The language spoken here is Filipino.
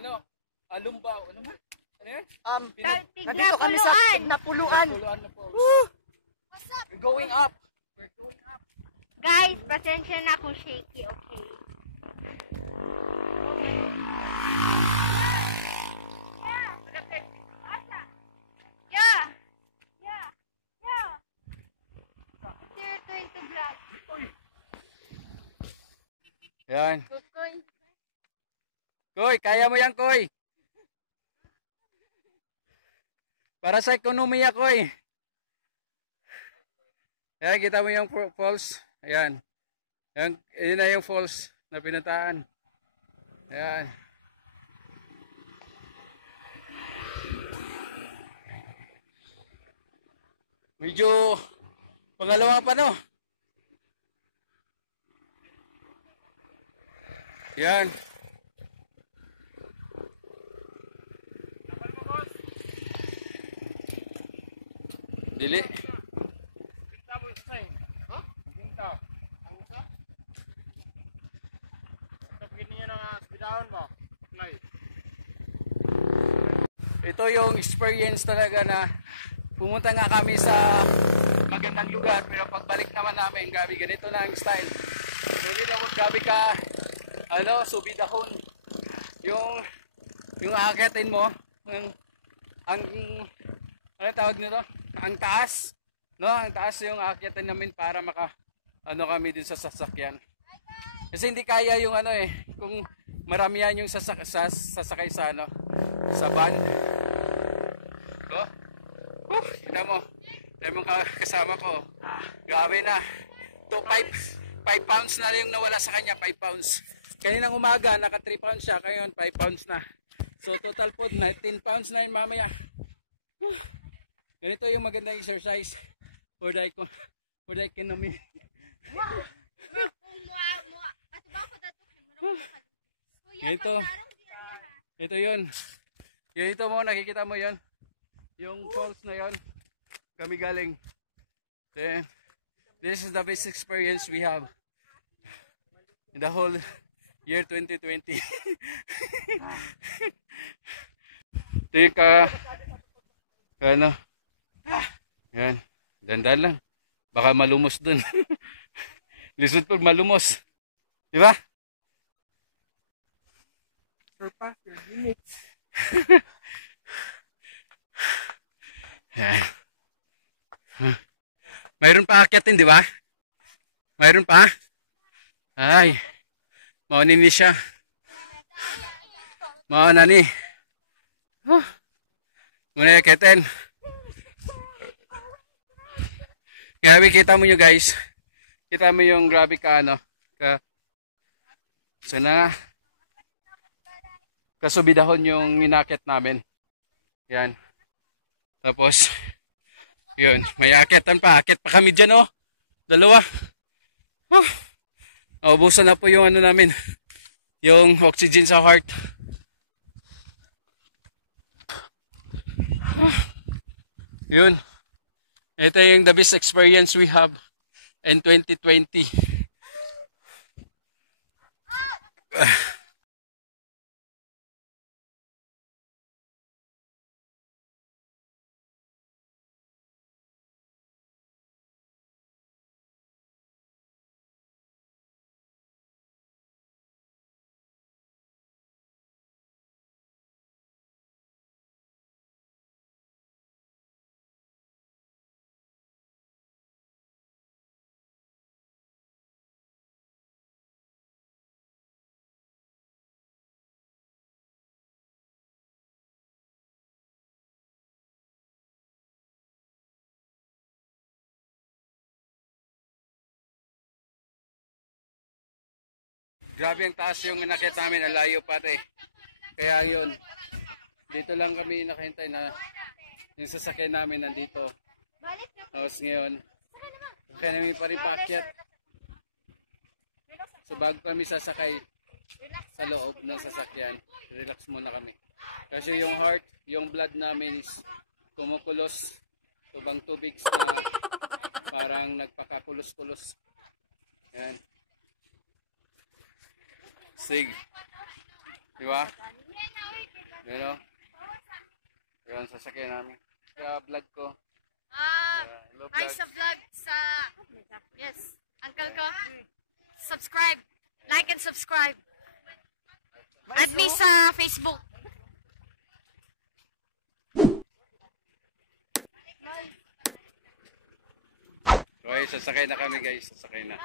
Ano? Alumbaw. Ano ba? Ano yan? Nandito kami sa Napuluan. Puluan na po. We're going up. Guys, pasensya na kung shaky, okay? Yeah. You're going to vlog. Yan. Koy, kaya mo yan, Koy. Para sa ekonomiya, Koy. Ayan, kita mo yung falls. Ayan. Ayan, yun na yung falls na pinuntahan. Ayan. Medyo pangalawa pa, no? Ayan. Dili. Ito yung experience talaga na pumunta nga kami sa magandang lugar pero pagbalik naman namin gabi ganito na ang style. So dito gabi ka subidahon yung aakitin mo ang ano tawag nito? Ang taas, no? Ang taas yung aakitin namin para kami din sa sasakyan. Kasi hindi kaya yung kung maramihan yung sasakay sa van. Oh. Kita mo kasama ko. Grabe na. 5 pounds na yung nawala sa kanya, 5 pounds. Kaninang umaga, naka 3 pounds siya, ngayon 5 pounds na. So total po, 10 pounds na yun mamaya. Ganito yung magandang exercise for the economy. Ito yun. Ito mo, nakikita mo yun. Yung falls na yun. Kami galing. Then, this is the best experience we have in the whole year 2020. Teka. Ano? Yan. Dandan lang. Baka malumos dun. Lisod pag malumos. Diba? Surpass your limits. Yan. Mayroon pa akyatin, di ba? Mayroon pa? Ay. Maunin ni siya. Mauna ni. Muna akyatin. Grabe, kita mo nyo guys. Kita mo yung grabe sana kasubidahon yung inakit namin. Yan. Tapos, yun, may akitan pa. Akit pa kami dyan, oh. Dalawa. Naubusan na po yung namin. Yung oxygen sa heart. Yun. Ito yung the best experience we have in 2020. Grabe ang taas yung inakit namin, ang layo pati. Kaya yun, dito lang kami nakahintay na yung sasakyan namin nandito. Tapos ngayon, kaya namin pa rin paakyat. So bago kami sasakay sa loob ng sasakyan, relax muna kami. Kasi yung heart, yung blood namin is kumukulos. Tubang tubig na parang nagpakakulos-kulos. Yan. Sig. Diba? You know? Yun, sasakyan namin. Kaya vlog ko. Hello vlog. Ay, sa vlog sa... Yes, uncle ko. Subscribe. Like and subscribe. Add me sa Facebook. Okay, sasakay na kami guys. Sasakay na.